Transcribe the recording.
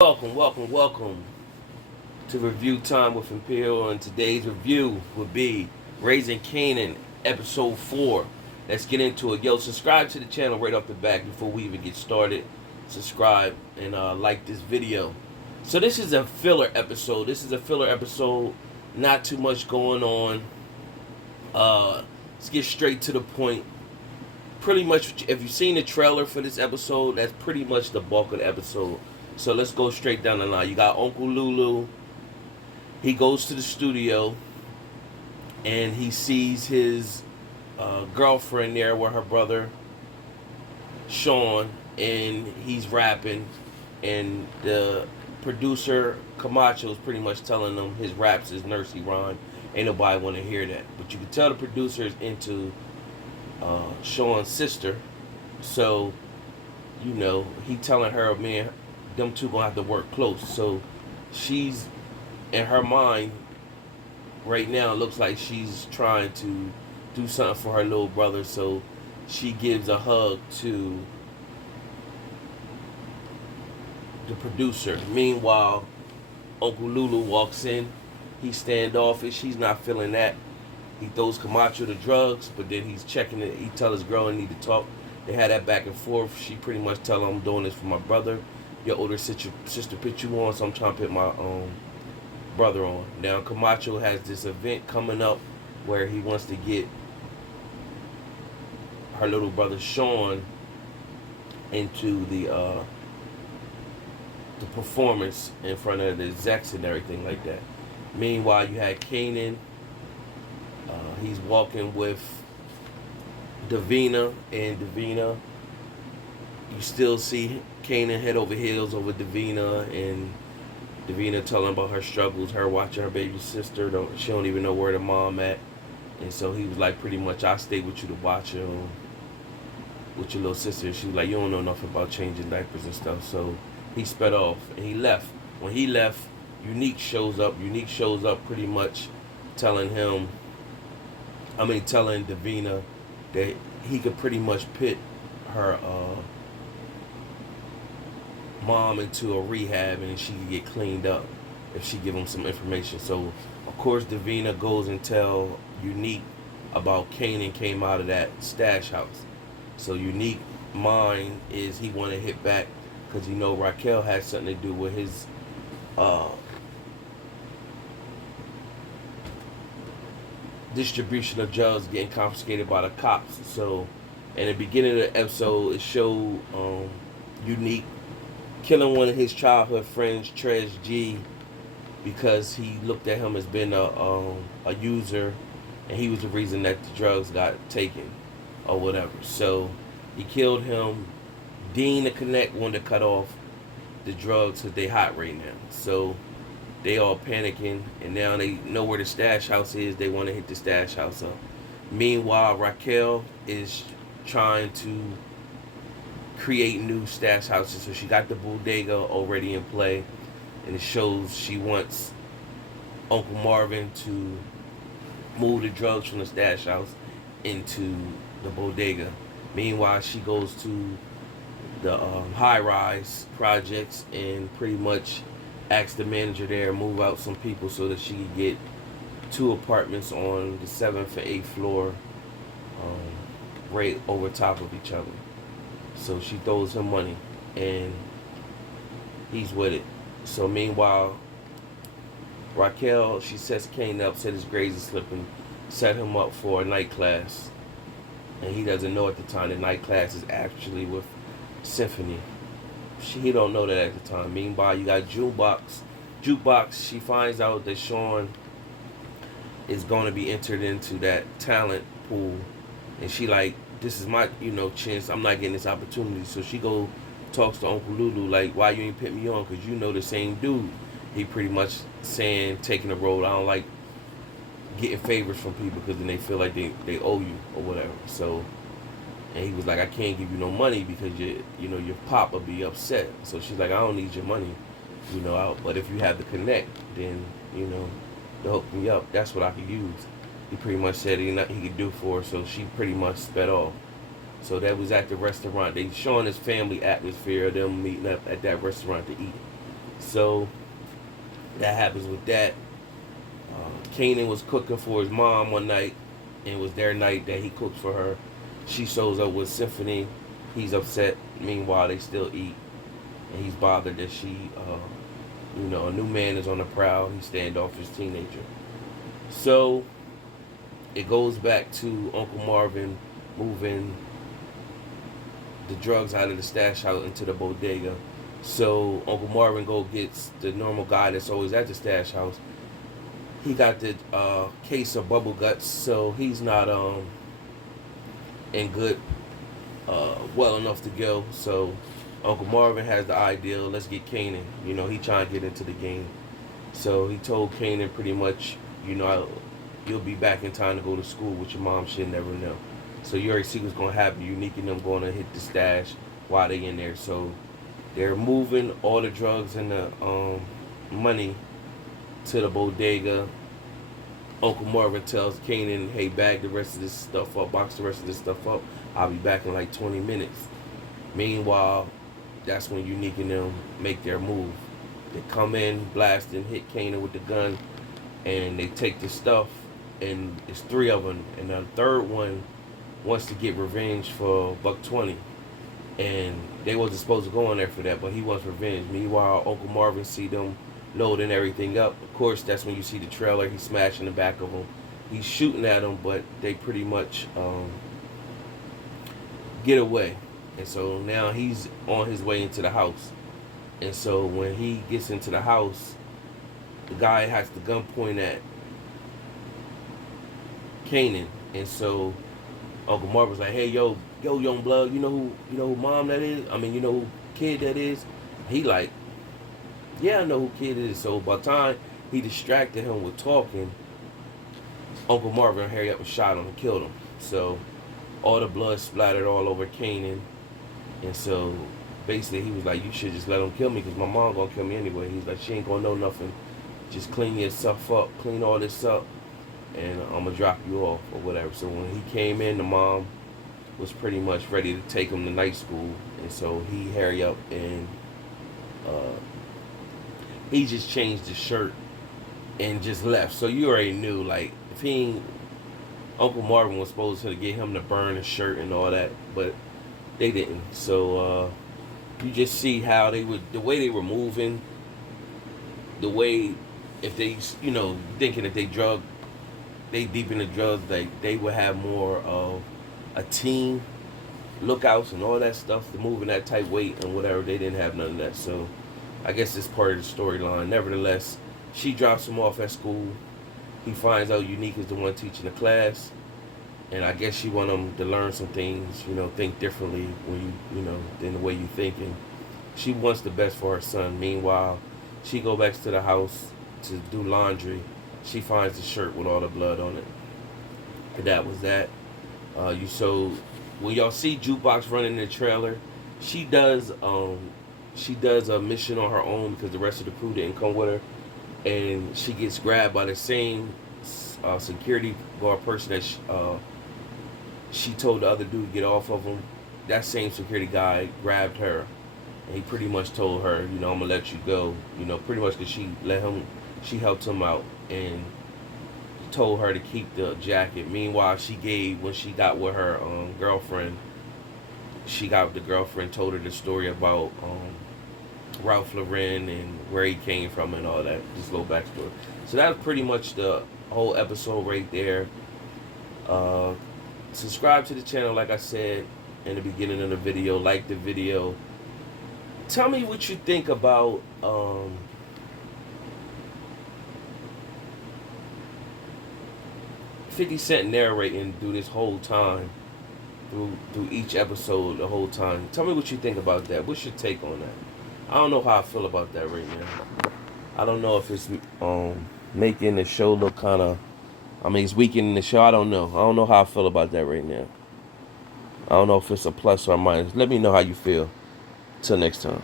Welcome to Review Time with Imperial. And today's review would be Raising Kanan, Episode 4. Let's get into it. Yo, subscribe to the channel right off the bat before we even get started. Subscribe and like this video. So this is a filler episode. Not too much going on. Let's get straight to the point. Pretty much, if you've seen the trailer for this episode, that's pretty much the bulk of the episode. So let's go straight down the line. You got Uncle Lulu. He goes to the studio and he sees his girlfriend there with her brother Sean, and he's rapping, and the producer Camacho is pretty much telling them his raps is nursery rhyme. Ain't nobody want to hear that, but you can tell the producer is into Sean's sister, so he telling her, man, them two gonna have to work close. So she's, in her mind right now, it looks like she's trying to do something for her little brother. So she gives a hug to the producer. Meanwhile, Uncle Lulu walks in. He's standoffish. He's not feeling that. He throws Camacho the drugs, but then he's checking it. He tell his girl, I need to talk. They had that back and forth. She pretty much tell him, I'm doing this for my brother. Your older sister put you on, so I'm trying to put my brother on. Now Camacho has this event coming up where he wants to get her little brother Sean into the performance in front of the execs and everything like that. Meanwhile, you had Kanan. He's walking with Davina, and Davina, you still see Kanan head over heels over Davina, and Davina telling about her struggles, her watching her baby sister. She don't even know where the mom at. And so he was like, pretty much, I'll stay with you to watch her with your little sister. She was like, you don't know nothing about changing diapers and stuff. So he sped off and he left. When he left, Unique shows up. Unique shows up pretty much telling Davina that he could pretty much put her mom into a rehab and she could get cleaned up if she give him some information. So of course Davina goes and tell Unique about Kanan came out of that stash house. So Unique mind is he want to hit back because Raquel had something to do with his distribution of drugs getting confiscated by the cops. So in the beginning of the episode, it showed Unique killing one of his childhood friends, Trez G, because he looked at him as being a user, and he was the reason that the drugs got taken or whatever. So he killed him. Dean the Connect wanted to cut off the drugs because they hot right now. So they all panicking, and now they know where the stash house is. They want to hit the stash house up. Meanwhile, Raquel is trying to create new stash houses. So she got the Bodega already in play, and it shows she wants Uncle Marvin to move the drugs from the stash house into the Bodega. Meanwhile, she goes to the high-rise projects and pretty much asked the manager there to move out some people so that she could get 2 apartments on the 7th and 8th floor, right over top of each other. So she throws him money and he's with it. So meanwhile, Raquel, she sets Kane up, said his grades are slipping, set him up for a night class. And he doesn't know at the time that night class is actually with Symphony. He don't know that at the time. Meanwhile, you got Jukebox. She finds out that Sean is going to be entered into that talent pool, and she like, this is my chance. I'm not getting this opportunity. So she talks to Uncle Lulu like, why you ain't put me on? Because the same dude. He pretty much saying, taking the role. I don't like getting favors from people because then they feel like they owe you or whatever. So. And he was like, I can't give you no money because your pop will be upset. So she's like, I don't need your money, but if you have the connect, then to hook me up, that's what I could use. He pretty much said nothing he could do for her, so she pretty much sped off. So that was at the restaurant. They showing this family atmosphere of them meeting up at that restaurant to eat. So that happens with that. Kanan was cooking for his mom one night, and it was their night that he cooked for her. She shows up with Symphony. He's upset. Meanwhile, they still eat, and he's bothered that a new man is on the prowl. He's standoffish teenager. So it goes back to Uncle Marvin moving the drugs out of the stash house into the bodega. So Uncle Marvin gets the normal guy that's always at the stash house. He got the case of bubble guts, so he's not in good, well enough to go. So Uncle Marvin has the idea, let's get Kanan. He trying to get into the game. So he told Kanan pretty much, you'll be back in time to go to school, which your mom should never know. So you already see what's going to happen. Unique and them going to hit the stash while they in there. So they're moving all the drugs and the money to the bodega. Uncle Marvin tells Kanan, hey, bag the rest of this stuff up, box the rest of this stuff up. I'll be back in like 20 minutes. Meanwhile, that's when Unique and them make their move. They come in, blast and hit Kanan with the gun, and they take the stuff, and it's 3 of them. And the third one wants to get revenge for $120. And they wasn't supposed to go in there for that, but he wants revenge. Meanwhile, Uncle Marvin see them loading everything up. Of course, that's when you see the trailer. He's smashing the back of them. He's shooting at them, but they pretty much get away. And so now he's on his way into the house. And so when he gets into the house, the guy has the gun pointed at Kanan. And so Uncle Marvin's like, hey, yo, young blood, you know who mom that is? I mean, you know who kid that is? He like, yeah, I know who kid it is. So by the time he distracted him with talking, Uncle Marvin hurried up and shot him and killed him. So all the blood splattered all over Kanan. And so basically he was like, you should just let him kill me because my mom gonna kill me anyway. He's like, she ain't gonna know nothing. Just clean yourself up, clean all this up, and I'm gonna drop you off or whatever. So when he came in, the mom was pretty much ready to take him to night school. And so he hurried up and he just changed his shirt and just left. So you already knew, like, if he ain't, Uncle Marvin was supposed to get him to burn his shirt and all that, but they didn't. So you just see how the way they were moving, the way, if they, thinking that they deep in the drugs, they would have more of a team, lookouts and all that stuff, to move in that tight weight and whatever. They didn't have none of that. So I guess it's part of the storyline. Nevertheless, she drops him off at school. He finds out Unique is the one teaching the class, and I guess she want him to learn some things, think differently when than the way you thinking. She wants the best for her son. Meanwhile, she go back to the house to do laundry. She finds the shirt with all the blood on it. And that was that. When y'all see Jukebox running in the trailer, she does a mission on her own because the rest of the crew didn't come with her, and she gets grabbed by the same security guard person that she told the other dude to get off of him. That same security guy grabbed her, and he pretty much told her, I'm gonna let you go, pretty much because she helped him out and told her to keep the jacket. Meanwhile, when she got with her girlfriend, the girlfriend told her the story about Ralph Lauren and where he came from and all that, just a little backstory. So that's pretty much the whole episode right there. Subscribe to the channel, like I said in the beginning of the video. Like the video. Tell me what you think about 50 Cent narrating through this whole time, through each episode the whole time. Tell me what you think about that. What's your take on that? I don't know how I feel about that right now. I don't know if it's making the show look kind of, it's weakening the show. I don't know. I don't know how I feel about that right now. I don't know if it's a plus or a minus. Let me know how you feel. Till next time.